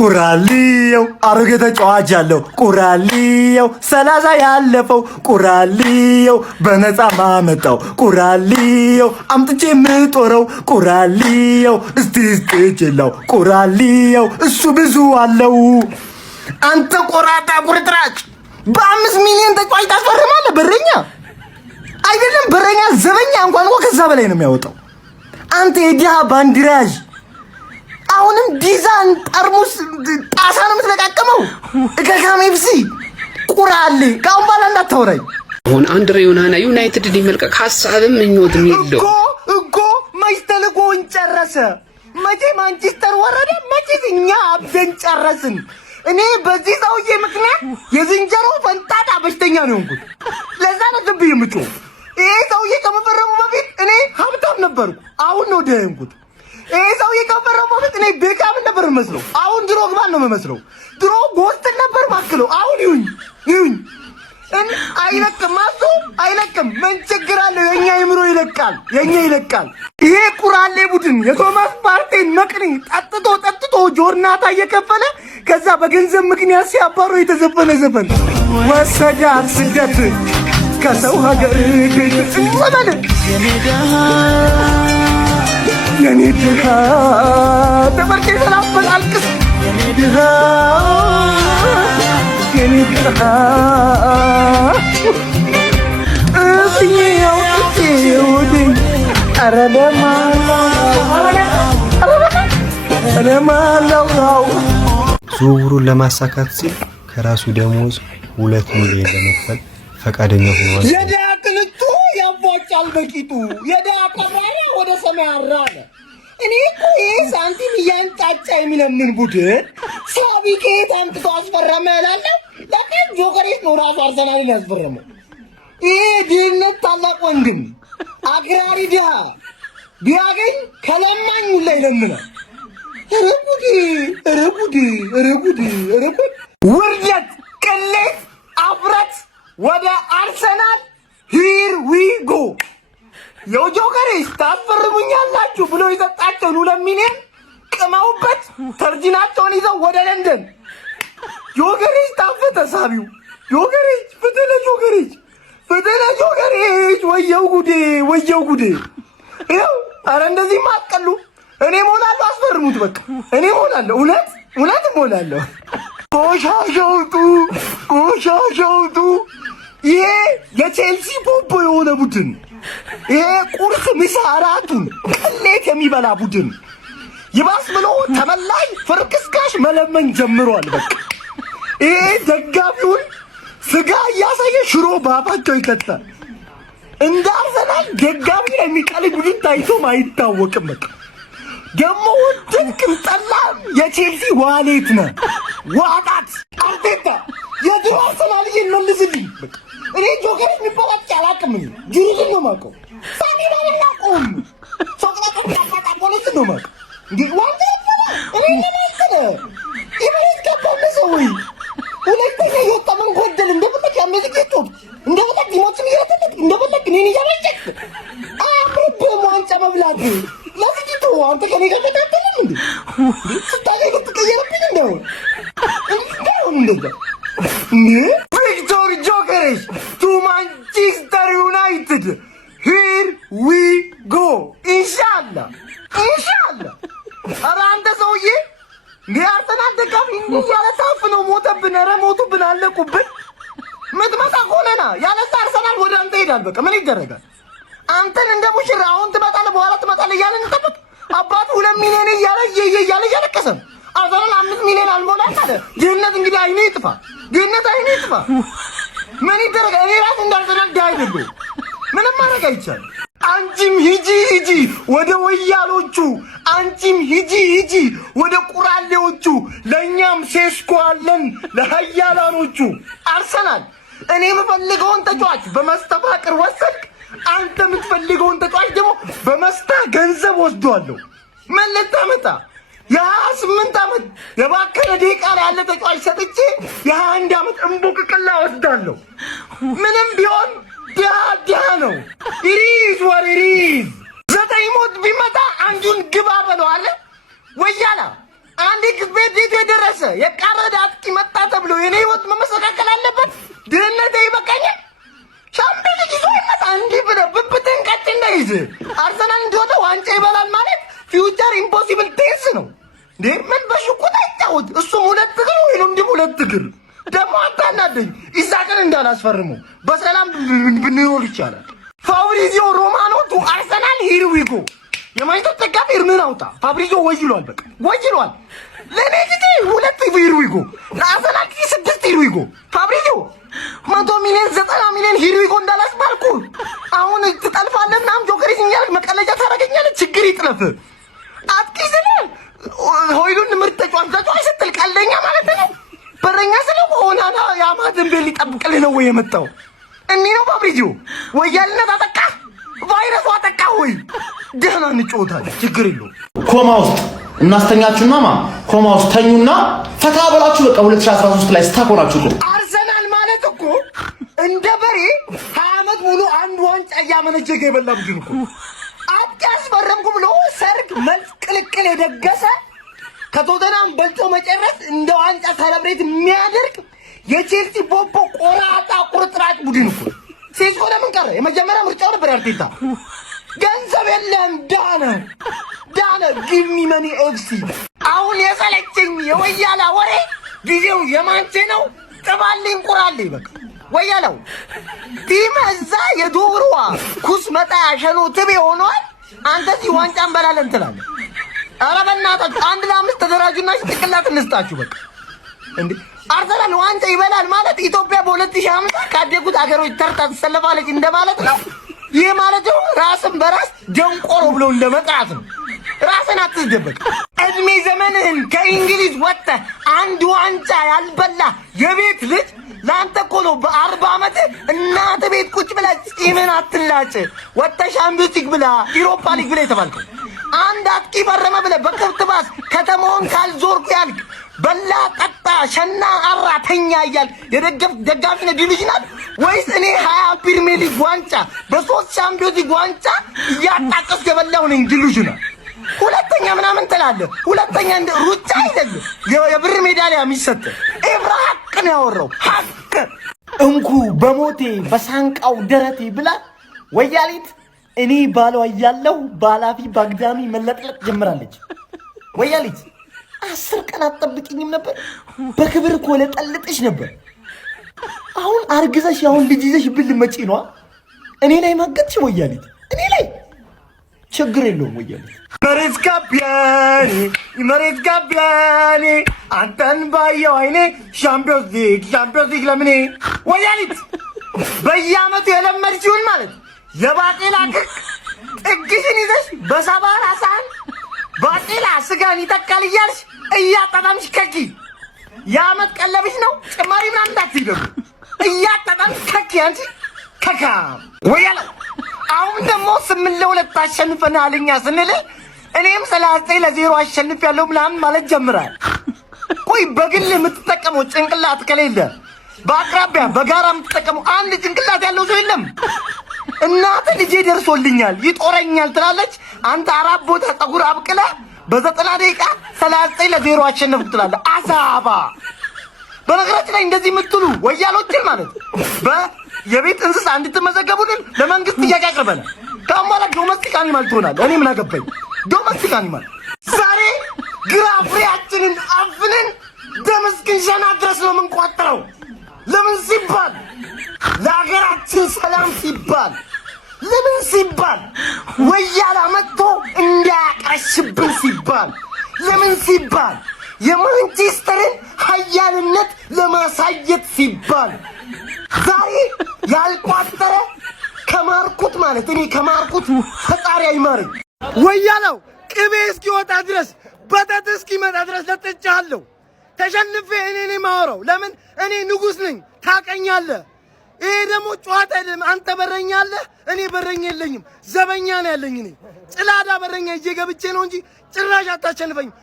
ቁራሊዮ አሮጌ ተጫዋች ያለው ቁራሊዮ 30 ያለፈው ቁራሊዮ በነፃ ማመጣው ቁራሊዮ አምጥቼ ምጦረው ቁራሊዮ እስቲስጥችለው ቁራሊዮ እሱ ብዙ አለው። አንተ ቆራጣ ቁርጥራጭ በ5 ሚሊዮን ተጫዋች ታስፈርማለህ? በረኛ አይደለም በረኛ ዘበኛ እንኳን ከዛ በላይ ነው የሚያወጣው። አንተ የዲያ ባንዲራጅ አሁንም ዲዛን ጠርሙስ ጣሳ ነው የምትለቃቀመው። እከካም ኤፍሲ ቁራሌ ካሁን በኋላ እንዳታወራኝ። አሁን አንድሬ ዮናና ዩናይትድ ሊመልቀቅ ሐሳብም ምኞትም የለው እኮ ማይስተልጎን ጨረሰ። መቼ ማንቸስተር ወረደ፣ መቼ እኛ አብደን ጨረስን። እኔ በዚህ ሰውዬ ምክንያት የዝንጀሮ ፈንጣጣ በሽተኛ ነው እንኩት። ለዛ ነው ዝም ብዬ የምጮህ። ይሄ ሰውዬ ከመፈረሙ በፊት እኔ ሀብታም ነበርኩ፣ አሁን ነው ደህንኩት። ይሄ ሰውዬ ከመፈረሙ በፊት እኔ ቤካም ነበር መስለው፣ አሁን ድሮግባን ነው የምመስለው። ድሮ ጎስትን ነበር ማክለው፣ አሁን ይሁኝ አይለቅም። ማሱ አይለቅም። ምን ችግር አለው? የኛ ይምሮ ይለቃል፣ የኛ ይለቃል። ይሄ ቁራሌ ቡድን የቶማስ ፓርቴን መቅኒ ጠጥቶ ጆርናታ እየከፈለ ከዛ በገንዘብ ምክንያት ሲያባሩ የተዘፈነ ዘፈን ወሰዳት ስደት ከሰው ሀገር ዘመን የኔ ድሃ ተመርቄ ሰላበት አልቅስ የኔ ድሃ ዝውውሩን ለማሳካት ሲል ከራሱ ደሞዝ 2 ሚሊዮን ለመክፈል ፈቃደኛ ሆኗል። የዳቅልቱ ያቧጫል በቂጡ የዳቀራራ ወደ ሰማይ አራለ። እኔ እኮ ይሄ ሳንቲም እያንጣጫ የሚለምን ቡድን ሳቢ ከየት አምጥቶ አስፈረመ እላለሁ። ለምን ጆከሬት ነው ራሱ አርሰናልን ያስፈረመው። ይሄ ድህነት ታላቅ ወንድም አግራሪ ድሃ ቢያገኝ ከለማኝ ላይ ለምናል። ረጉድ ውርደት፣ ቅሌት፣ አፍረት ወደ አርሰናል ሂር ዊ ጎ። የጆከሬት ታስፈርሙኛላችሁ ብሎ የሰጣቸውን 2 ሚሊዮን ቅመውበት ተርጂናቸውን ይዘው ወደ ለንደን። ጆከሬት ታፈተ ሳቢው ጆከሬት ፍትህ ለጆከሬት ወየው ጉዴ ይኸው። ኧረ እንደዚህ ማቀሉ እኔ ሞላለሁ። አስፈርሙት በቃ እኔ ሞላለሁ። እውነት ሞላለሁ። ቆሻሻውጡ ይሄ የቼልሲ ፖፖ የሆነ ቡድን፣ ይሄ ቁርስ ምሳ እራቱን ቅሌት የሚበላ ቡድን ይባስ ብሎ ተመላይ ፍርክስካሽ መለመን ጀምሯል። በቃ ይሄ ደጋፊውን ስጋ እያሳየ ሽሮ ባፋቸው ይከታል። እንደ አርሰናል ደጋፊ የሚቀልድ ቡድን ታይቶም አይታወቅም። በቃ ደግሞ ወደድክም ጠላም የቼልሲ ዋሌት ነህ። ዋጣት አርቴታ የድሮ አርሰናል መልስልኝ። በቃ እኔ ጆከር የሚባላጭ አላውቅም። ጅሩዝን ነው የማውቀው። ሳሚባን አላውቀውም። ሶቅላቀጣጣ ፖሊስ ነው የማውቀው። እንዴ ዋንታ ይባላል። እኔ ለማይከለ ይበሬት ገባለ ሰውይ ሁለተኛ የወጣ ምን ጎደል? እንደፈለግ ያመዝጌቶት እንደፈለግ ዲሞችን እያተለቅ እንደፈለግ እኔን እያመጨቅ አያምርብህም ዋንጫ መብላት። ለፍጅቱ አንተ ከኔ ጋር ተካተልም እንዴ? ስታገኝ ልትቀየርብኝ እንደው እንደዛ ቪክቶር ጆከሬስ ቱ ማንቸስተር ዩናይትድ ሂር ዊ ጎ ኢንሻአላህ። ኧረ አንተ ሰውዬ የአርሰናል ደጋፊ ያለ ታፍ ነው ሞተብን። ኧረ ሞቱብን፣ አለቁብን። ምትመጣ ከሆነና ያለዛ አርሰናል ወደ አንተ ይሄዳል። በቃ ምን ይደረጋል? አንተን እንደ ሙሽራ አሁን ትመጣለህ፣ በኋላ ትመጣለህ እያለን እንጠብቅ። አባቱ 2 ሚሊዮን እያለ እያለቀሰ አርሰናል 5 ሚሊዮን አልሞላም አለ። ድህነት እንግዲህ አይኔ ይጥፋ። ምን ይደረጋል? እኔ ራሱ እንዳርሰናል ዳ አይደለሁ። ምንም ማድረግ አይቻልም። አንቺም ሂጂ ወደ ወያሎቹ፣ አንቺም ሂጂ ወደ ቁራሌዎቹ። ለእኛም ሴስኮ አለን ለሀያላኖቹ። አርሰናል እኔ የምፈልገውን ተጫዋች በመስተፋቅር ወሰድክ፣ አንተ የምትፈልገውን ተጫዋች ደግሞ በመስታ ገንዘብ ወስዷለሁ። ምን ልታመጣ? የ28 ዓመት የባከነ ደቂቃ ላይ ያለ ተጫዋች ሰጥቼ የ21 ዓመት እምቦቅቅላ ወስዳለሁ። ምንም ቢሆን ዲያ ነው። ኢሪዝ ወሪሪዝ 9 ሞት ቢመጣ አንዱን ግባ በለው አለ ወያላ። አንዴ ቤት የደረሰ የቃረዳ አጥቂ መጣ ተብሎ የኔ ህይወት መመሰካከል አለበት? ድህነቴ ይበቃኛል። ሻምፒዮን ይዞ ይመጣ እንዲህ ብለህ ብብትህን ቀጥ እንዳይዝ አርሰናል እንደሆነ ዋንጫ ይበላል ማለት ፊውቸር ኢምፖሲብል ቴንስ ነው እንዴ? ምን በሽኩት አይጫወት እሱም 2 እግር ወይ እንዲህ 2 እግር ደግሞ አታናደኝ። ኢሳቅን እንዳላስፈርመው በሰላም ብንኖር ይቻላል። ፋብሪዚዮ ሮማኖ ቱ አርሰናል ሂር ዊ ጎ። የማንቸስተር ተጋቢ እርምን አውጣ። ፋብሪዚዮ ወይሏል፣ በቃ ወይሏል። ለኔ ጊዜ 2 ሂር ዊ ጎ፣ ለአርሰናል ጊዜ 6 ሂር ዊ ጎ። ፋብሪዚዮ 100 ሚሊዮን 90 ሚሊዮን ሂር ዊ ጎ እንዳላስባልኩ አሁን ትጠልፋለህ ምናምን ጆከሪዝኛል መቀለጃ ታደርገኛለህ። ችግር ይጥለፍ። አጥቂ ስለ ሆይሉን ምርጥ ተጫዋች ስትል ቀልደኛ ማለት ነው። በረኛ ስለ ሆናና ያማትን ቤል ሊጠብቅልህ ነው ወይ የመጣው? እንዲህ ነው ፋብሪዚዮ። ወያልነት አጠቃ፣ ቫይረሱ አጠቃ። ወይ ደህና እንጫወታለን፣ ችግር የለውም። ኮማ ውስጥ እናስተኛችሁና ኮማ ውስጥ ተኙና ፈታ በላችሁ። በቃ 2013 ላይ ስታኮራችሁ አርሰናል ማለት እኮ እንደ በሬ 20 ዓመት ሙሉ አንድ ዋንጫ እያመነጀገ የበላ ቡድን እኮ። አጥቂ አስፈረምኩ ብሎ ሰርግ መልስ ቅልቅል የደገሰ ከቶተናም በልቶ መጨረስ እንደ ዋንጫ ሰለብሬት የሚያደርግ የቼልሲ ቦቦ ቆራጣ ቁርጥራጭ ቡድን እኮ። ሴስኮ ለምን ቀረ? የመጀመሪያ ምርጫው ነበር አርቴታ። ገንዘብ የለም ዳነ ጊቭ ሚ መኒ ኤፍሲ። አሁን የሰለቸኝ የወያላ ወሬ ጊዜው የማንቼ ነው። ጥባልኝ ቁራልኝ በቃ ወያላው ቲም እዛ የዶርዋ ኩስ መጣ ያሸኑ ትቤ ሆኗል። አንተ እዚህ ዋንጫ እንበላለን ትላለህ። ኧረ በእናታችሁ 1-5 ተደራጁና ጭቅላት እንስጣችሁ በቃ እንዴ። አርሰናል ዋንጫ ይበላል ማለት ኢትዮጵያ በ2050 ካደጉት አገሮች ተርታ ትሰለፋለች እንደማለት ነው። ይሄ ማለት ነው ራስን በራስ ደንቆሮ ብሎ እንደመጥራት ነው። ራስን አትስደበቅ። እድሜ ዘመንህን ከእንግሊዝ ወጥተህ አንድ ዋንጫ ያልበላ የቤት ልጅ ለአንተ እኮ ነው በ40 ዓመት እናት ቤት ቁጭ ብለህ ፂምን አትላጭ። ወጥተህ ሻምፒዮንስ ሊግ ብላ ኢሮፓ ሊግ ብላ የተባልከው አንድ አጥቂ ፈረመ ብለህ በክብት ባስ ከተማውን ካልዞርኩ ያልክ በላ ጠጣ ሸና አራ ተኛ እያል ደጋፊ ነህ ዲሉዥናል ወይስ እኔ 20 ፕሪሚየር ሊግ ዋንጫ በ3 ሻምፒዮንስ ሊግ ዋንጫ እያጣቀስኩ የበላሁ ነኝ ዲሉዥናል? ሁለተኛ ምናምን ትላለህ። ሁለተኛ እንደ ሩጫ አይደለም የብር ሜዳሊያ የሚሰጥ ኤብራ ሀቅ ነው ያወራው። ሀቅ እንኩ በሞቴ በሳንቃው ደረቴ ብላ ወያሊት እኔ ባሏ እያለሁ ባላፊ ባግዳሚ መለጥለጥ ጀምራለች። ወያሊት 10 ቀን አትጠብቂኝም ነበር? በክብር እኮ ለጠልጥሽ ነበር። አሁን አርግዘሽ አሁን ልጅ ይዘሽ ብል መጪ ነው እኔ ላይ ማገጥሽ ወያሊት። እኔ ላይ ችግር የለውም ወያሊት። መሬት ጋቢያኔ አንተን ባየው አይኔ ሻምፒዮንስ ሊግ ለምኔ ወያሊት በየዓመቱ የለመድሽውን ማለት የባቄላ ክክ ጥግሽን ይዘሽ በሰባራ ሳህን ባቄላ ስጋን ይተካል እያልሽ እያጣጣምሽ ከኪ። የዓመት ቀለብሽ ነው ጭማሪ ምናምን እንዳትይደው እያጣጣምሽ ከኪ። አንቺ ከካ ወያለው። አሁን ደግሞ 8-2 አሸንፈናል እኛ ስንል እኔም 39-0 አሸንፊያለሁ ምናምን ማለት ጀምራል። ቆይ በግል የምትጠቀመው ጭንቅላት ከሌለ በአቅራቢያ በጋራ የምትጠቀመው አንድ ጭንቅላት ያለው ሰው የለም? እናት ልጄ ደርሶልኛል ይጦረኛል ትላለች። አንተ 4 ቦታ ፀጉር አብቅለህ በ90 ደቂቃ 39-0 አሸነፍኩ ትላለህ። አሳባ። በነገራችን ላይ እንደዚህ የምትሉ ወያሎችን ማለት የቤት እንስሳ እንድትመዘገቡልን ለመንግስት ጥያቄ አቅርበናል። ከአማራ ዶሜስቲክ አኒማል ትሆናለህ። እኔ ምን አገባኝ? ዶሜስቲክ አኒማል። ዛሬ ግራ ፍሬያችንን አፍነን ደም እስክንሸና ድረስ ነው የምንቋጥረው። ለምን ሲባል ለሀገራችን ሰላም ሲባል፣ ለምን ሲባል ወያላ መጥቶ እንዳያቀሽብን ሲባል፣ ለምን ሲባል የማንቸስተርን ኃያልነት ለማሳየት ሲባል ዛሬ ያልቋጠረ ከማርኩት ማለት እኔ ከማርኩት ፈጣሪ አይማረኝ። ወያላው ቅቤ እስኪወጣ ድረስ በተት እስኪመጣ ድረስ ለጥቻለሁ። ተሸንፌ እኔ ነኝ የማወራው። ለምን እኔ ንጉስ ነኝ ታቀኛለህ። ይሄ ደግሞ ጨዋታ አይደለም። አንተ በረኛ አለህ፣ እኔ በረኛ የለኝም። ዘበኛ ነው ያለኝ። እኔ ጭላዳ በረኛ ይዤ ገብቼ ነው እንጂ ጭራሽ አታሸንፈኝም።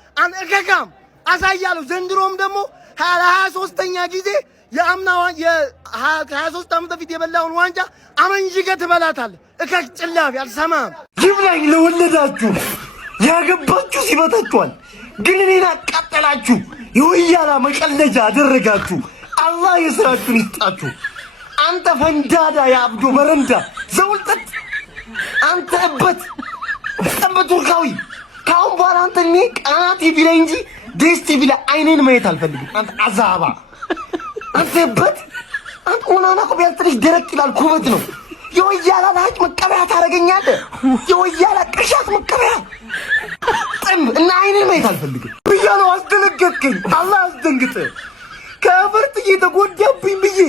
እከካም አሳያለሁ። ዘንድሮም ደግሞ 23ኛ ጊዜ የአምናዋ የ23 ዓመት በፊት የበላውን ዋንጫ አመንጅገህ ትበላታለህ። እከክ ጭላፊ አልሰማም። ይብላኝ ለወለዳችሁ ያገባችሁ ሲበታችኋል ግን እኔን አቃጠላችሁ የወያላ መቀለጃ አደረጋችሁ አላህ የሥራችሁን ይስጣችሁ አንተ ፈንዳዳ ያብዶ በረንዳ ዘውልጠት አንተ እበት ቱርካዊ ካሁን በኋላ አንተ እኔ ቃናት ቲቪ ላይ እንጂ ዴስ ቲቪ ላይ አይኔን ማየት አልፈልግም አንተ አዛባ አንተ እበት አንተ ሆናና እኮ ቢያንስ ትንሽ ደረቅ ይላል ኩበት ነው የወያላ ላጭ መቀበያ ታደርገኛለህ የወያላ ቅርሻት መቀበያ እና አይኔን ማየት አልፈልግም ብያለሁ አስደነገጥከኝ አላህ አስደንግጥ ከፍርት እየተጎዳብኝ ብዬ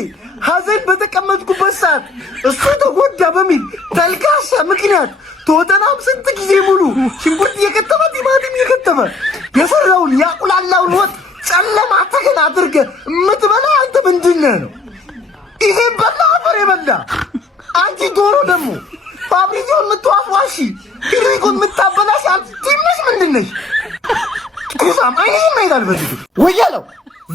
ሐዘን በተቀመጥኩበት ሰዓት እሱ ተጎዳ በሚል ተልካሳ ምክንያት ቶተናም ስንት ጊዜ ሙሉ ሽንኩርት እየከተመ ቲማቲም እየከተመ የሰራውን ያቁላላውን ወጥ ጨለማ ተገን አድርገህ የምትበላ አንተ ምንድን ነህ ነው ይሄን በላ አፈር የበላ አንቺ ዶሮ ደግሞ ፋብሪካውን የምትዋዋሺ ፊሪጎን የምታበላሽ አንቺ ትንሽ ምንድን ነሽ ኩሳም አይኔን ማየት አልፈልግም ወያለው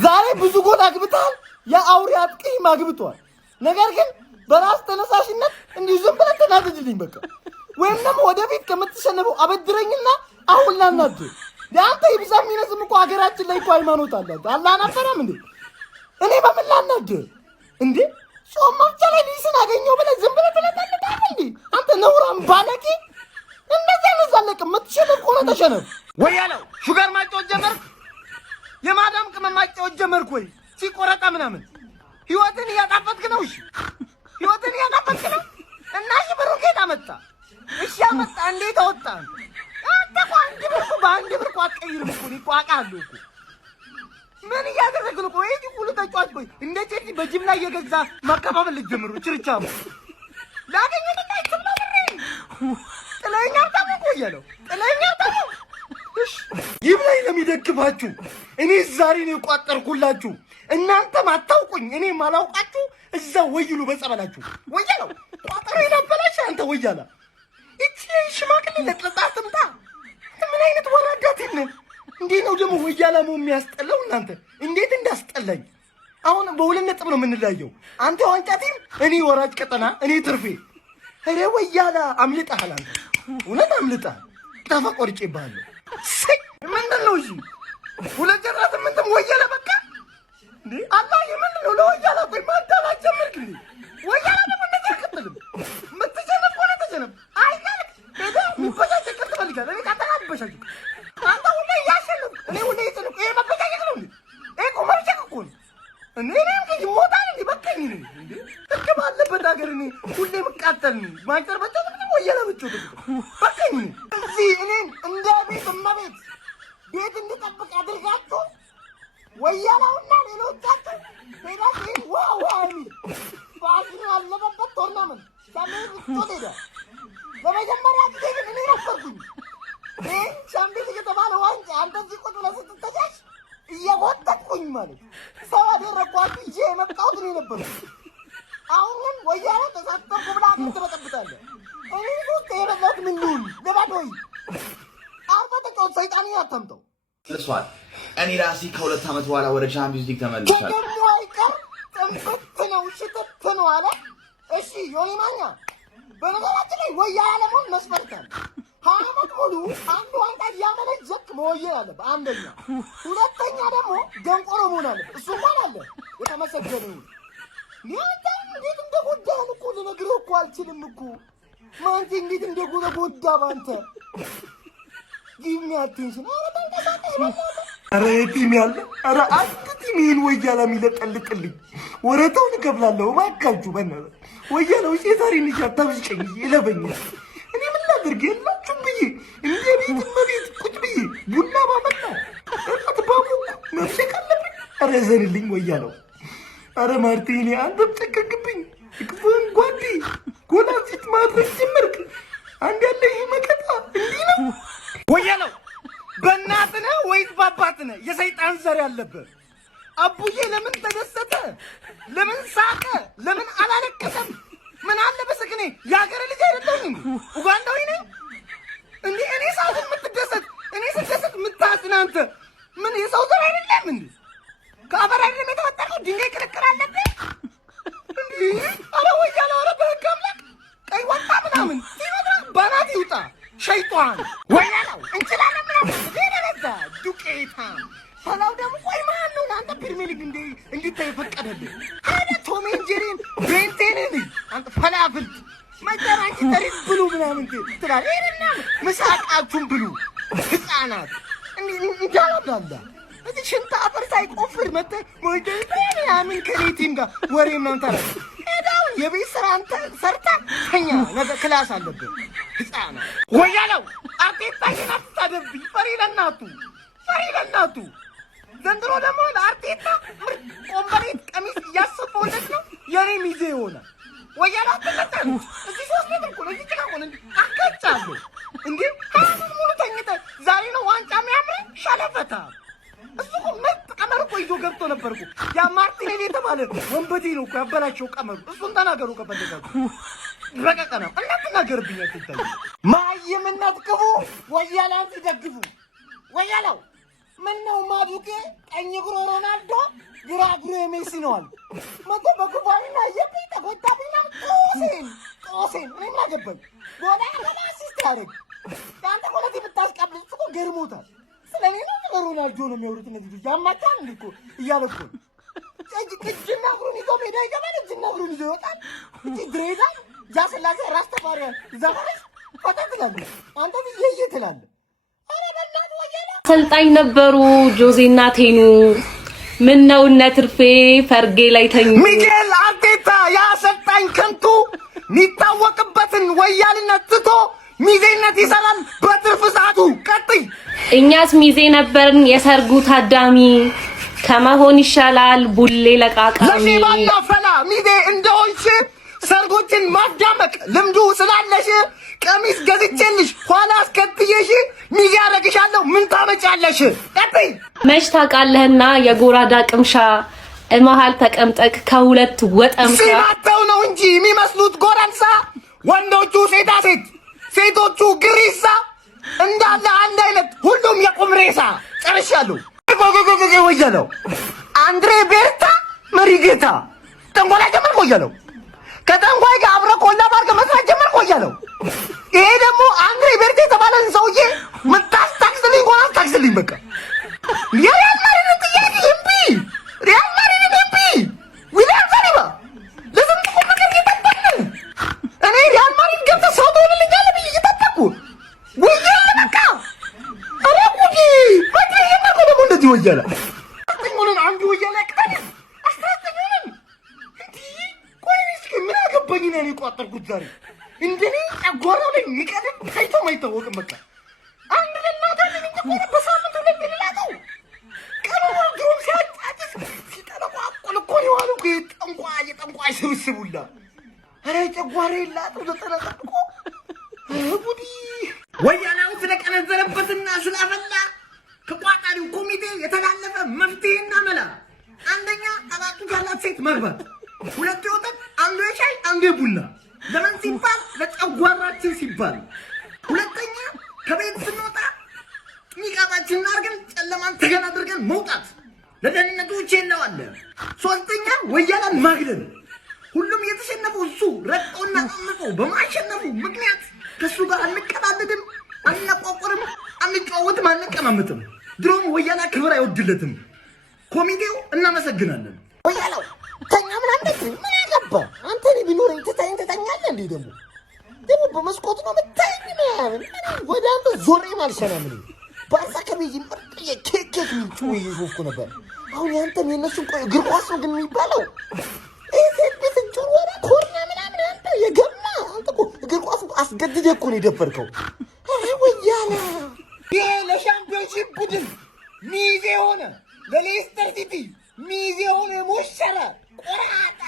ዛሬ ብዙ ጎል አግብተሃል የአውሬ አጥቂም አግብቷል ነገር ግን በራስ ተነሳሽነት እንዲሁ ዝም ብለህ ተናደድልኝ በቃ ወይም ደግሞ ወደፊት ከምትሸነፈው አበድረኝና አሁን ላናድ ለአንተ ይብዛም ይነስም እኮ ሀገራችን ላይ እኮ ሃይማኖት አላት አላህን አፈራም እንዴ እኔ በምን ላናድ እንዴ ጾም መፍቻ ላይ ሊስን አገኘው ብለህ ዝም ብለህ ትለጣለህ እንዴ አንተ ነውራም ባለቂ እንደዛ ነዛለቅ የምትሸነፍ ከሆነ ተሸነፍ ወያለው ሹገር ማጫወት ጀመርክ የማዳም ቅመም ማጫወት ጀመርክ ወይ ሲቆረጣ ምናምን ህይወትን እያጣፈጥክ ነው እሺ ህይወትን እያጣፈጥክ ነው እና እሺ ብሩ ከየት አመጣ እሺ አመጣ እንዴት አወጣ አንተ እኮ አንድ ብር እኮ በአንድ ብር እኮ አትቀይርም እኮ እኔ እኮ አውቃለሁ እኮ ምን እያደረግህ ነው ቆይ እዚህ ሁሉ ተጫዋች ቆይ እንደ ቼልሲ በጅምላ እየገዛ ማከፋፈል ልትጀምሩ ችርቻሙ ላገኝ ልታይችም ነው ብሬ ጥለኛ ታውቁ እያለው ጥለኛ ታውቁ ይብላኝ ለሚደግፋችሁ እኔ ዛሬ ነው የቋጠርኩላችሁ እናንተም አታውቁኝ እኔ ማላውቃችሁ እዛ ወይሉ በጸበላችሁ ወያለው ቋጠሮ ይነበላሽ አንተ ወያላ እቺ ሽማግሌ ለጥጣጥምታ ምን አይነት ወራዳት ነው እንዴ ነው ደግሞ ወያላሙ የሚያስጠላው እናንተ እንዴት እንዳስጠላኝ አሁን በሁለት ነጥብ ነው የምንለያየው አንተ ዋንጫ ቲም እኔ ወራጅ ቀጠና እኔ ትርፌ ኧረ ወያላ አምልጣሃል አንተ እውነት አምልጣ ተፈቆርጬ ባለው ምንድን ነው እሺ ሁለት ጀራ ስምንትም ወያላ በቃ እንዴ አላህ የምን ነው ለወያላ ቆይ ማዳላት ጀመርክ እንዴ ወያላ ደግሞ እንደተከተልም ምትጀነፍ ሆነ ተጀነፍ አይጋልክ ሄዳ ሙፈጃጅ ከተፈልጋለ እኔ ካታናበሻጅ አንተ ሁሌ ያሸነፍ እኔ ሁሌ ይጥልቁ ይሄ መበጃጅ ነው እንዴ ይሄ ኮመርጭ እኮ ነው እኔ ከዚህ ሞታን እንዴ በቃኝ ነው እንዴ ትክ ባለበት ሀገር እኔ ሁሌ መቃጠል ነው ማንጨር በጨው ደግሞ ወያላ ብቻው በቃኝ ነው እዚህ እኔ እንደ ቤት እመቤት ቤት እንድጠብቅ አድርጋችሁ ወያላውና ሌሎቻችሁ ሄዳችሁ ዋው የሚል በአስሩ ያለበበት ቶርናመንት ሰሜን ውስጥ ሄደ በመጀመሪያ ጊዜ ግን እኔ ነበርኩኝ ይህ ሻምፒዮን የተባለ ዋንጫ አንተ እዚህ ቁጭ ብለህ ስትተሻሽ እየጎተትኩኝ ማለት ሰው አደረኳችሁ ይዤ የመጣሁት እኔ ነበርኩ አሁን ግን ወያላ ተሳተርኩ ብላ ትበጠብጣለህ እኔ ውስጥ የበላሁት ምን ልሁን ገባዶይ አርባ ተጫወት ሰይጣን ያተምተው እሷል እኔ ራሴ ከሁለት ዓመት በኋላ ወደ ቻምፒዮንስ ሊግ ተመልሻለሁ ደግሞ አይቀር ጥንፍት ነው ሽጥት ነው አለ እሺ ዮኒ ማኛ በነገራችን ላይ ወያላ ለመሆን መስፈርታል 20 ዓመት ሙሉ አንድ ዋንጫ ያመለች ዘክ መወየር አለ አንደኛ ሁለተኛ ደግሞ ደንቆሮ መሆን አለ እሱ እንኳን አለ የተመሰገነ ኒያታ እንዴት እንደጎዳን እኮ ልነግርህ እኮ አልችልም እኮ ማንተ እንዴት እንደጎዳ ባንተ give me attention ኧረ ቲም ያለ ኧረ አንድ ቲም ይሄን ወያላ የሚለጠልጥልኝ ወረታውን እከፍላለሁ እባካችሁ በእናትህ ወያላው ዛሬ ንሻ ታብሽቀኝ ይለበኛል እኔ ምን ላድርግ የላችሁም ብዬ እንደ ቤት መቤት ቁጭ ብዬ ቡና ባመጣ እራት ባቡ መብሸቅ አለብኝ ኧረ ዘንልኝ ወያላው ኧረ ማርቲኔ አንተም ጨከክብኝ ክፉን ጓዴ ጎላሲት ማድረግ ጀመርክ አንድ ያለ ይሄ መከታ እንዲህ ነው ወያላው በእናትህ ነህ ወይስ በአባትህ ነህ የሰይጣን ዘር ያለብህ አቡዬ ለምን ተደሰተ ለምን ሳቀ ለምን አላለቀሰም ምን አለ በስክኔ የሀገር ልጅ አይደለሁም ኡጋንዳዊ ነኝ እንዴ እኔ ሳት የምትደሰት እኔ ስደሰት የምታዝን አንተ ምን የሰው ዘር አይደለም እንዴ ከአፈር አይደለም የተፈጠርከው ድንጋይ ክርክር አለብህ እንዴ ኧረ ወያላው ኧረ በህግ አምላክ ቀይ ወጣ ምናምን ሲወጣ ባናት ይውጣ ሸይጣን ወያለው እንችላለን ምናምን ደረዛ ዱቄታ ፈላው ደግሞ ቆይ ማን ነው አንተ ፕሪሚየር ሊግ እንዲታይ ፈቀደልህ አረ ቶም ኤንድ ጄሪን ቤንቴንን አንተ ፈላፍል ማይተራንቺ ተሪፍ ብሉ ምናምን ትላል ይሄና መሳቃቱን ብሉ ህፃናት እንዳላዳላ እዚህ ሽንታ አፈር ሳይቆፍር መተ ሞይደ ያምን ከሌቲም ጋር ወሬ ምናምን ታረ ሄዳው የቤት ስራ አንተ ሰርታ ተኛ ነገ ክላስ አለብህ ህፃናት ወያለው አርቴታ ይናፍታደብ ፈሪለናቱ ዘንድሮ ደግሞ ለአርቴታ ኮምፕሊት ቀሚስ እያሰፈውለት ነው የኔ ሚዜ ሆነ ወያለው ተከተል እዚህ 3 ሜትር እኮ ነው እዚህ ተካቆን አከቻለሁ እንዴ ሃሉን ሙሉ ተኝተ ዛሬ ነው ዋንጫ የሚያምር ሸለፈታ እሱ ምርጥ ቀመር እኮ ይዞ ገብቶ ነበርኩ ያ ማርቲኔሊ የተባለ ወንበዴ ነው እኮ ያበላሸው ቀመሩ እሱን ተናገሩ ከፈለጋችሁ በቀቀና እናትናገርብኝ አትታይ ማየምናት ክፉ ወያላን ሲደግፉ ወያላው ምን ነው ማዱቄ ቀኝ እግሩ ሮናልዶ ግራ እግሩ ሜሲ ነው አለ መቶ በኩባይና የቤት ተቆጣቢና ጦሴን እኔ ማገባኝ ወዳ አሲስት ያደርግ አንተ ኮለቲ ብታስቀብል እኮ ገርሞታል ስለኔ ነው ሮናልዶ ነው የሚያወሩት እነዚህ ያማታል እንዴ እያለኩ እጅና እግሩን ይዞ ሜዳ ይገባል እጅና እግሩን ይዞ ይወጣል እጅ ድሬዳ ጃስላሴ ራስ ተባሪያ ዛፋሽ ፈተክላል አንተ ይይ ትላል አረ በእናት ወያላ አሰልጣኝ ነበሩ ጆዜና ቴኑ ምን ነው እነ ትርፌ ፈርጌ ላይ ተኙ ሚጌል አርቴታ ያሰልጣኝ ከንቱ ሚታወቅበትን ወያልነት ትቶ ሚዜነት ይሰራል በትርፍ ሰዓቱ ቀጥይ እኛስ ሚዜ ነበርን የሰርጉ ታዳሚ ከመሆን ይሻላል ቡሌ ለቃቃሚ ለሺባና ፈላ ሚዜ እንደሆንሽ ሰርጎችን ማዳመቅ ልምዱ ስላለሽ ቀሚስ ገዝቼልሽ ኋላ አስከትዬሽ ሚዜ አረግሻለሁ ምን ታመጫለሽ ቀጥይ መች ታውቃለህና የጎራዳ ቅምሻ እመሃል ተቀምጠክ ከሁለት ወጠምሻ ሲማተው ነው እንጂ የሚመስሉት ጎረምሳ ወንዶቹ ሴቶቹ ግሪሳ እንዳለ አንድ አይነት ሁሉም የቁምሬሳ ጨርሻለሁ ወያለው አንድሬ ቤርታ መሪጌታ ተንቆላ ጀመር ወያለው ከተንቆይ ጋር አብረ ኮላ ባርከ መስራት ጀመር ወያለው ይሄ ደግሞ አንድሬ ቤርታ የተባለን ሰውዬ ታክስልኝ ጎራ ታክስልኝ በቃ ሪያል ማድሪድ ጥያቄ ሪያል ማድሪድ ዊሊያም ሳሊባ ለምን ነገር እየጠበቅን እኔ ሪያል ማድሪድ ገብተ ሰው ትሆንልኛለ ብዬ እየጠበቅኩ ወያለ በቃ አረ ጉዲ በቃ የማቆ ደግሞ እንደዚህ ወያለ አስተኛውን አንዱ ወያለ ቀጠለ አስተኛውን እንዴ ቆይስ ምን አገባኝ ነው የቋጠርኩት ዛሬ እንደኔ አጓራው ላይ የሚቀርብ ታይቶ ማይታወቅም በቃ አንድ ለማታ ምን ተቆረ በሳምንት ሁለት ይላታው ቀረው ድሮም ሲያጣጥስ ሲጠለቋቁል እኮ ነው አሉ የጠንቋይ ስብስቡላ አረ ጨጓሬ ላጡ ተጠለቀቁ ጉዲ ወያላው ስለቀነዘረበትና ስላፈላ ከቋጣሪው ኮሚቴ የተላለፈ መፍትሄና መላ አንደኛ አባቱ ያላት ሴት መግባት ሁለት ወጣት አንዱ ሻይ አንዱ ቡና ለምን ሲባል ለጨጓራችን ሲባል ሁለተኛ ከቤት ስንወጣ ኒቃባችንን አድርገን ጨለማን ተገን አድርገን መውጣት ለደህንነቱ ቼላው አለ ሶስተኛ ወያላን ማግደል ሁሉም የተሸነፈው እሱ ረቆና አምቆ በማሸነፉ ምክንያት ከሱ ጋር አንቀዳደድም አንቆቆርም አንጫወትም አንቀማምጥም ድሮም ወያላ ክብር አይወድለትም ኮሚቴው እናመሰግናለን ወያላው ተኛ ምን አንተ ምን አገባ አንተ ነው ቢኖርኝ ተኛለህ እንዴ ደግሞ በመስኮት ነው መታየኝ ማለት ወደ አንተ ዞሬ ማልሰና ምን ባርሳ ከቤት ምርጥ የኬክ ምንጩ ይዞፍ ነበር አሁን ያንተም የነሱን ቆይ እግር ኳስ ነው ግን የሚባለው እዚህ ጭሩ ወራ ኮርና ምናምን አንተ የገማ አንተ እኮ እግር ኳስ አስገድደህ እኮ ነው የደፈርከው አይ ወያላ ይሄ ለሻምፒዮንሺፕ ቡድን ሚዜ ሆነ ለሌስተር ሲቲ ሚዜ ሆነ ሙሽራ ቆራጣ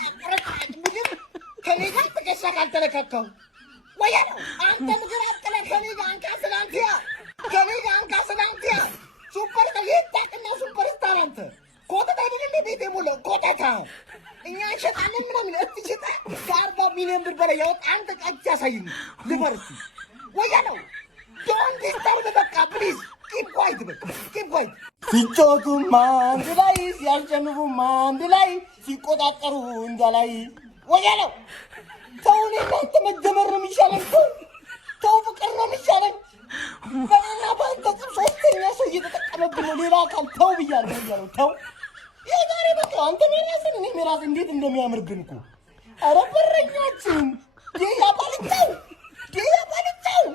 ቡድን ከኔ ጋር ተከሳ ካልተለካካው ወያላው አንተ ምክር አጥለ ከኔ ጋር አንካ ስላንቲያ ሱፐር ከየታቅና ሱፐር ስታር አንተ ኮተታ አይደለም ቤቴ ሙሉ ኮተታ እኛ ሸጣለን ምናምን እትሽጣ ከ40 ሚሊዮን ብር በላይ ያወጣ አንተ ቃጭ ያሳይኝ ልፈርስ ወያላው ዶንት ዲስታርብ በቃ ፕሊዝ ኪፕ ኳይት በቃ ኪፕ ኳይት ሲጮቱም አንድ ላይ ሲያሸንፉም አንድ ላይ ሲቆጣጠሩ እንዳላይ ወያላው ተውኔ እናንተ መጀመር ነው የሚሻለው ተው ፍቅር ነው የሚሻለኝ። በእኔና በአንተ ስም ሶስተኛ ሰው እየተጠቀመብን ነው። ሌላ አካል ተው ብያለሁ እያለው ተው። የዛሬ በቃ አንተ ሜራስን እኔ ሜራስ እንዴት እንደሚያምርብን እኮ። ኧረ በረኛችን ያባልተው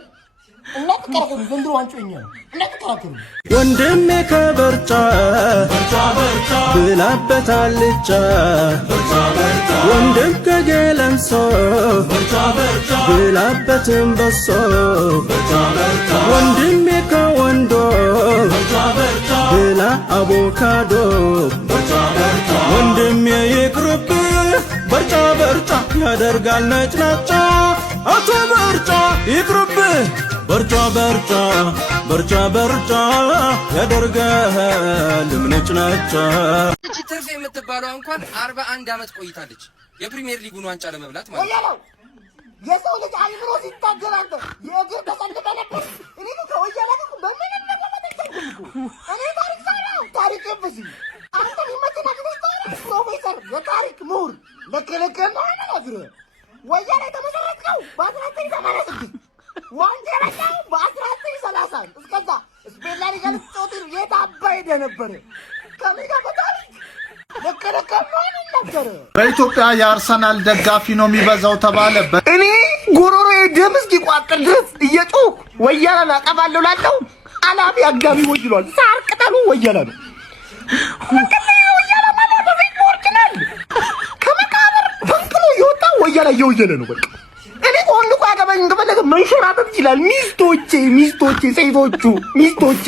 እናትከራከሩ ዘንድሮ አንጮኛ እናትከራከሩ ወንድሜ ከበርጫ ብላበታልጫ ወንድም ከገለንሶ ብላበትን በሶ ወንድሜ ከወንዶ ብላ አቮካዶ ወንድሜ ይቅርብ በርጫ በርጫ ያደርጋል ነጭናጫ አቶ በርጫ ይቅርብ በርጫ በርጫ በርጫ በርጫ ያደርጋል ነጭናጫ። እቺ ትርፍ የምትባለው እንኳን 41 ዓመት ቆይታለች የፕሪሚየር ሊጉን ዋንጫ ለመብላት ማለት ነው። የሰው ልጅ አይምሮ ሲታገላል የእግር ተሰንጥቆ ነበር። እኔ ከወያኔ ጋር በምንም ነገር ተጠቅኩ። እኔ ታሪክ ሰራው ታሪክ ብዙ አንተ ሊመተና ፕሮፌሰር የታሪክ ምሁር ለከለከና ነው ወያኔ ተመሰረተው በ1986 ዋንጫ ያለው በ1930 እስከዛ ስፔን ላይ ገልጾት የታባይደ ነበር ከሚጋ በታሪክ ለከለከና ነበር። በኢትዮጵያ የአርሰናል ደጋፊ ነው የሚበዛው ተባለ። እኔ ጎሮሮዬ ደም እስኪቋጥር ድረስ እየጮህ ወያኔን አጠፋለሁ ላለው አላፊ አጋቢ ወይሏል። ሳር ቅጠሉ ወያኔ ነው። ወያኔ ማለት በፊት ኦሪጂናል ከመቃብር ፈንቅሎ ይወጣ ወያኔ የወየለ ነው። በቃ እኔ ቆንጆ ያገባኝ እንደፈለገ መንሸራተት ይችላል። ሚስቶቼ ሴቶቹ ሚስቶቼ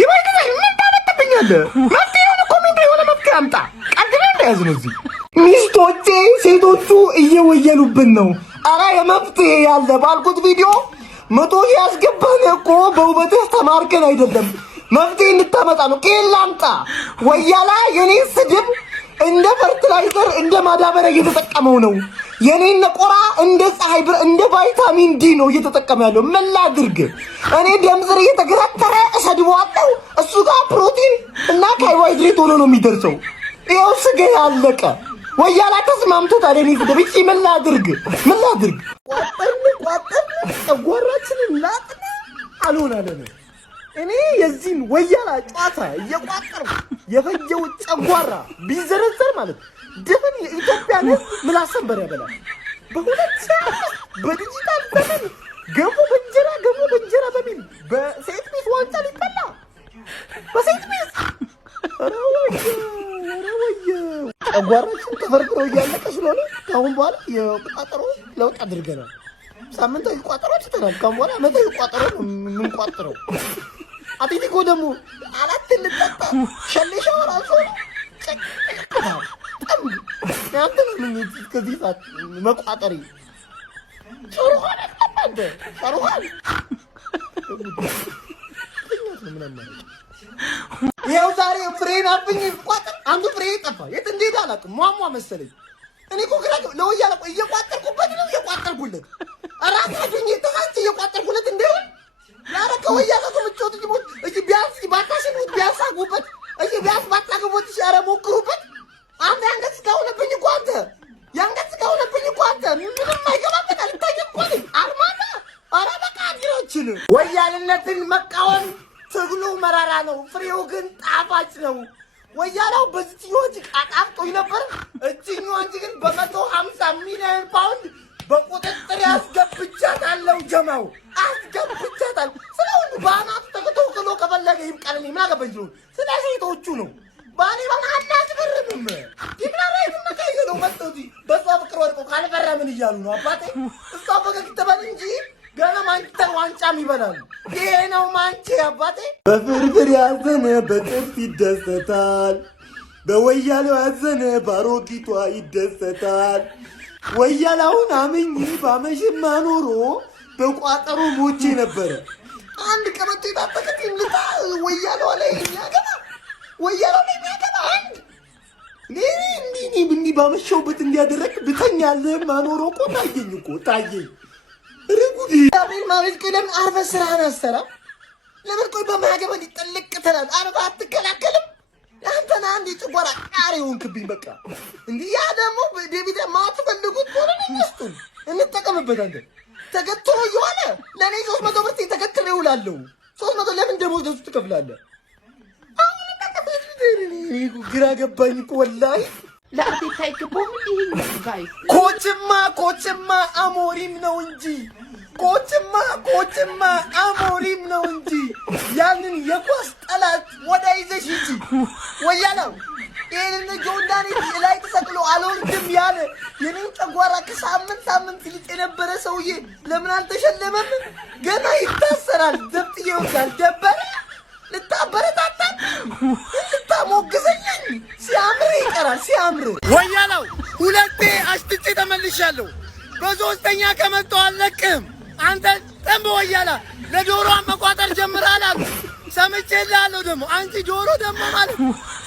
ይባይከኝ ምን ታመጣብኛለህ? መፍትሄውን እኮ ምን የሆነ መፍትሄ አምጣ። ቀድሜ እንደያዝ ነው እዚህ ሚስቶቼ ሴቶቹ እየወየሉብን ነው። አራ የመፍትሄ ያለ ባልኩት ቪዲዮ 100 ያስገባን እኮ በውበትህ ተማርከን አይደለም መፍትሄ እንድታመጣ ነው። ቄላ አምጣ። ወያላ የኔ ስድብ እንደ ፈርቲላይዘር እንደ ማዳበሪያ እየተጠቀመው ነው። የኔን ነቆራ እንደ ፀሐይ ብር እንደ ቫይታሚን ዲ ነው እየተጠቀመ ያለው። ምን ላድርግ እኔ ደም ስር እየተገረተረ እሰድበዋለሁ። እሱ ጋር ፕሮቲን እና ካርቦሃይድሬት ሆኖ ነው የሚደርሰው። ይኸው ስጋ ያለቀ ወያላ ተስማምቶታል። እኔ ስድብ እቺ ምን ላድርግ ቋጠርን ጨጓራችንን ላጥን አልሆናለን። እኔ የዚህን ወያላ ጨዋታ እየቋጠርኩ የፈጀው ጨጓራ ቢዘረዘር ማለት ድፍን የኢትዮጵያን ሕዝብ ምላሰንበር ያበላል። በሁለት ሰዓት በዲጂታል ዘመን ገንፎ በእንጀራ በሚል በሴት ቤት ዋንጫ ሊበላ በሴት ቤት ጨጓራችን ተፈርፍሮ እያለቀ ስለሆነ ከአሁን በኋላ የቋጠሮ ለውጥ አድርገናል። ሳምንታዊ ቋጠሮ ትተናል። ከአሁን በኋላ ዓመታዊ ቋጠሮ ነው የምንቋጥረው። አትሌቲኮ ደግሞ አራት ልጠጣ ሸሌሻው ራሱ ያንተ ምን ከዚህ ሰዓት መቋጠሪ ጨሩሃን አጣጣደ ጨሩሃን ይኸው ዛሬ ፍሬን አብኝ ቋጠር አንዱ ፍሬ ጠፋ። የት እንደሄደ አላውቅም። ሟሟ መሰለኝ። እኔ እኮ ግራ ለወያለ እየቋጠርኩበት ነው እየቋጠርኩለት አራሳዱኝ ተካች እየቋጠርኩለት እንደሆነ ያረ ከወያለ ተመቾት ይሞት እጂ ቢያንስ ባታሽኑት ቢያንስ አጉበት እጂ ቢያንስ ባታገቦት ይሻረ ሞክሩበት። አንተ ያንገት ከሆነብኝ እኮ አንተ ምንም አይገባበት አልታየም እኮ አርማታ አረ በቃ አድሮችን ወያልነትን መቃወም ትግሉ መራራ ነው፣ ፍሬው ግን ጣፋጭ ነው። ወያላው በዚህኞች አጣፍጦኝ ነበር። እዚህኞች ግን በ150 ሚሊዮን ፓውንድ በቁጥጥር ያስገብቻታለሁ። ጀማው አስገብቻታል። ስለሆነ ባናት ተከተውከሎ ከፈለገ ይብቃልኝ። ምን አገባኝ ነው ስለ ሴቶቹ ነው። ባኔ ባናት አስፈርምም ይብራራይ ተመካይ ነው መጥቶጂ በሷ ፍቅር ወርቆ ካልፈረምን እያሉ ነው አባቴ። እሷ ፈገግ ትበል እንጂ ገና ማንተን ዋንጫም ይበላል። ይሄ ነው ማንቼ አባቴ። በፍርፍር ያዘነ በጥፍ ይደሰታል። በወያለው ያዘነ ባሮጊቷ ይደሰታል። ወያላውን አምኜ ባመሽማ ኖሮ በቋጠሮ ሞቼ ነበረ። አንድ ቀበቶ የታጠቀች እንግታ ወያላው ላይ የሚያገባ አንድ እንዲህ ባመሸውበት እንዲያደረግ ብተኛልህማ ኖሮ እኮ ታየኝ። ርጉዲ አቤል ማለት ከለም አርፈ ስራህን አሰራ ለምን ቆይ በማያገባ ሊጠልቅ ተላል አርባ አትከላከልም። አንተና አንድ ጭጓራ ቃሪ ሆንክብኝ። በቃ እንዴ ያ ደግሞ ዴቪድ ማትፈልጉት ሆነ ነው እንጠቀምበት። አንተ ተገትሮ ይዋለ ለኔ 300 ብር ተገትሮ ይውላለሁ 300 ለምን ደሞዝ ደሱ ትከፍላለህ ግራ ገባኝ እኮ ወላሂ ለአርቲስት አይገባም እንዴ ጋይስ ኮችማ አሞሪም ነው እንጂ ኮችማ አሞሪም ነው እንጂ ያንን የኳስ ጠላት ወደ ይዘሽ እንጂ ወያለው ይሄንን ጆንዳኒ ላይ ተሰቅሎ አልወርድም ያለ የኔን ጨጓራ ከሳምንት ሲልጥ የነበረ ሰውዬ ለምን አልተሸለመም? ገና ይታሰራል። ዘብጥ ይወጣል። ደበረ ልታበረታታ ልታሞግዘኝ ሲያምር ይቀራል። ሲያምር ወያለው ሁለቴ አሽትቼ ተመልሻለሁ። በሶስተኛ ከመጣሁ አልለቅም። አንተ ጠምቦ ወያላ ለዶሮ መቋጠር ጀምራል አሉ ሰምቼልሃለሁ። ደግሞ አንቺ ዶሮ ደግሞ ማለት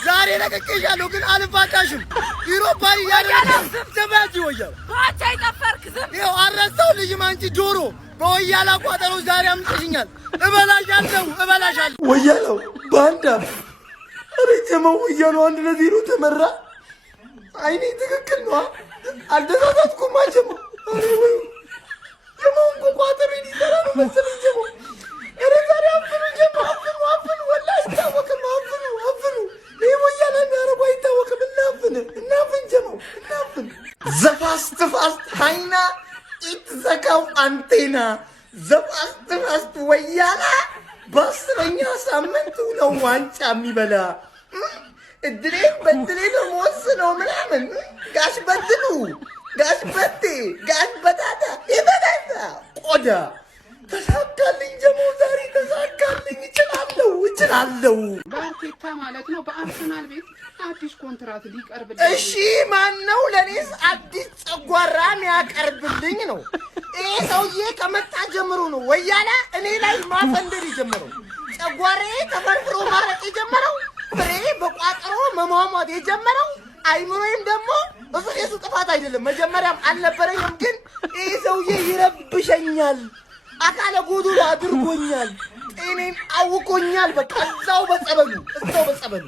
ዛሬ ለቀቄሻለሁ ግን አልፋታሽም። ዩሮፓ ያደረገ ዘባጂ ወያላ ባቻ ይጠፈርክ ዝም ይኸው አረሳው ልጅም አንቺ ዶሮ በወያላ ቋጠሮ ዛሬ አምጥሽኛል። እበላሻለሁ ወያላው ባንዳ ረጀመው ወያላው 1-0 ተመራ። አይኔ ትክክል ነው አልተሳሳትኩም። አጀሙ አሬ ወይ ጀመው ቋጠሮ ይሰራ ነው መሰለኝ ጀመው ዛሬ አፍኑ ጀመው አፍኑ ወላሂ ታወቀም አፍኑ ይሄ ወያላ እንዳረጉ አይታወቅም። እናፍን ጀመው እናፍን ዘፋስት ሃይና ኢትዘካው አንቴና ዘፋስት ወያላ በ10ኛ ሳምንቱ ነው ዋንጫ የሚበላ እድሌን በድሌ ነው ወስነው ምናምን ጋሽ በድሉ ጋሽ በቴ ጋሽ በታታ ይበላታ ቆዳ ተሳካልኝ ጀሞ ዛሬ ተሳካልኝ። እችላለሁ በአርቴታ ማለት ነው በአርሰናል ቤት አዲስ ኮንትራት ሊቀርብልኝ። እሺ ማን ነው ለኔስ አዲስ ጨጓራ የሚያቀርብልኝ ነው? ይሄ ሰውዬ ከመጣ ጀምሮ ነው ወያላ እኔ ላይ ማፈንደር የጀመረው። ጨጓራዬ ተፈርፍሮ ማረጥ የጀመረው ፍሬ በቋጠሮ መሟሟት የጀመረው አይምሮዬም ደግሞ እሱ ጥፋት አይደለም መጀመሪያም አልነበረኝም። ግን ይሄ ሰውዬ ይረብሸኛል፣ አካለ ጎዶሎ አድርጎኛል፣ ጤኔን አውቆኛል። በቃ እዛው በጸበሉ